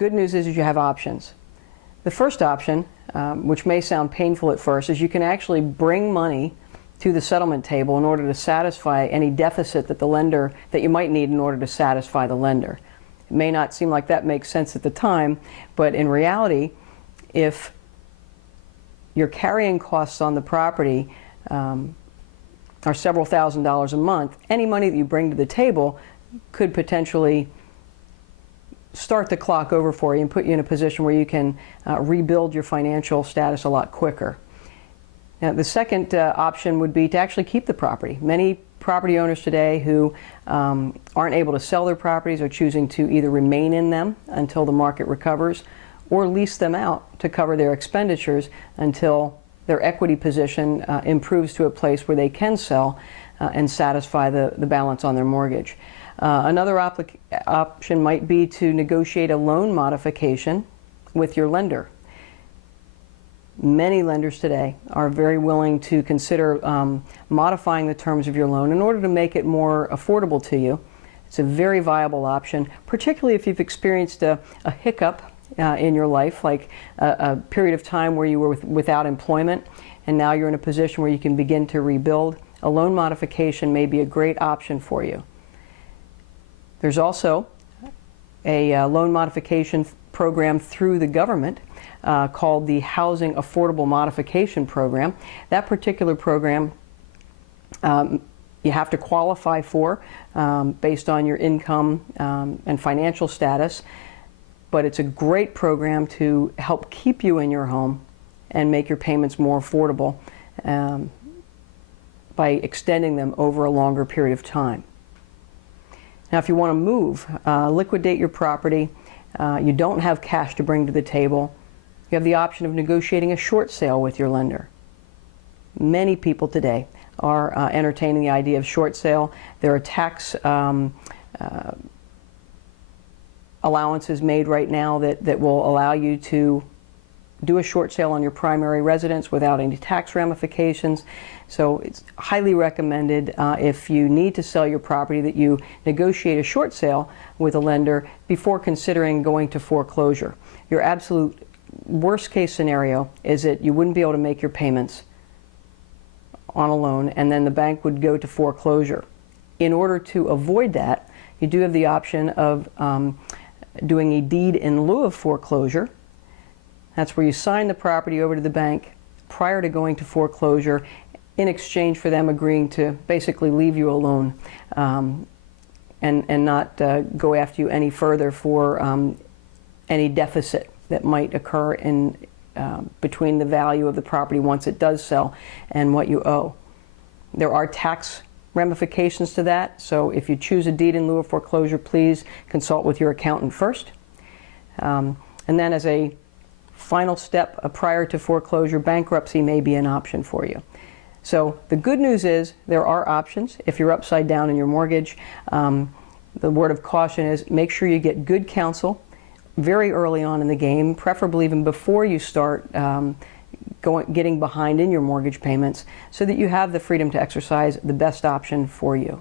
good news is you have options. The first option, which may sound painful at first, is you can actually bring money to the settlement table in order to satisfy any deficit that you might need in order to satisfy the lender. It may not seem like that makes sense at the time, but in reality, if your carrying costs on the property are several $1,000s a month, any money that you bring to the table could potentially start the clock over for you and put you in a position where you can rebuild your financial status a lot quicker. Now, the second option would be to actually keep the property. Many property owners today who aren't able to sell their properties are choosing to either remain in them until the market recovers or lease them out to cover their expenditures until their equity position improves to a place where they can sell and satisfy the balance on their mortgage. Another option might be to negotiate a loan modification with your lender. Many lenders today are very willing to consider modifying the terms of your loan in order to make it more affordable to you. It's a very viable option, particularly if you've experienced a hiccup in your life, like a period of time where you were without employment, and now you're in a position where you can begin to rebuild. A loan modification may be a great option for you. There's also a loan modification program through the government called the Housing Affordable Modification Program. That particular program you have to qualify for based on your income and financial status, but it's a great program to help keep you in your home and make your payments more affordable by extending them over a longer period of time. Now, if you want to move, liquidate your property, you don't have cash to bring to the table, you have the option of negotiating a short sale with your lender. Many people today are entertaining the idea of short sale. There are tax allowances made right now that will allow you to do a short sale on your primary residence without any tax ramifications. So it's highly recommended if you need to sell your property that you negotiate a short sale with a lender before considering going to foreclosure. Your absolute worst case scenario is that you wouldn't be able to make your payments on a loan and then the bank would go to foreclosure. In order to avoid that, you do have the option of doing a deed in lieu of foreclosure. That's where you sign the property over to the bank prior to going to foreclosure in exchange for them agreeing to basically leave you alone and not go after you any further for any deficit that might occur in between the value of the property once it does sell and what you owe. There are tax ramifications to that, so if you choose a deed in lieu of foreclosure, please consult with your accountant first. And then as a final step prior to foreclosure, bankruptcy may be an option for you. So the good news is there are options if you're upside down in your mortgage. The word of caution is make sure you get good counsel very early on in the game, preferably even before you start getting behind in your mortgage payments, so that you have the freedom to exercise the best option for you.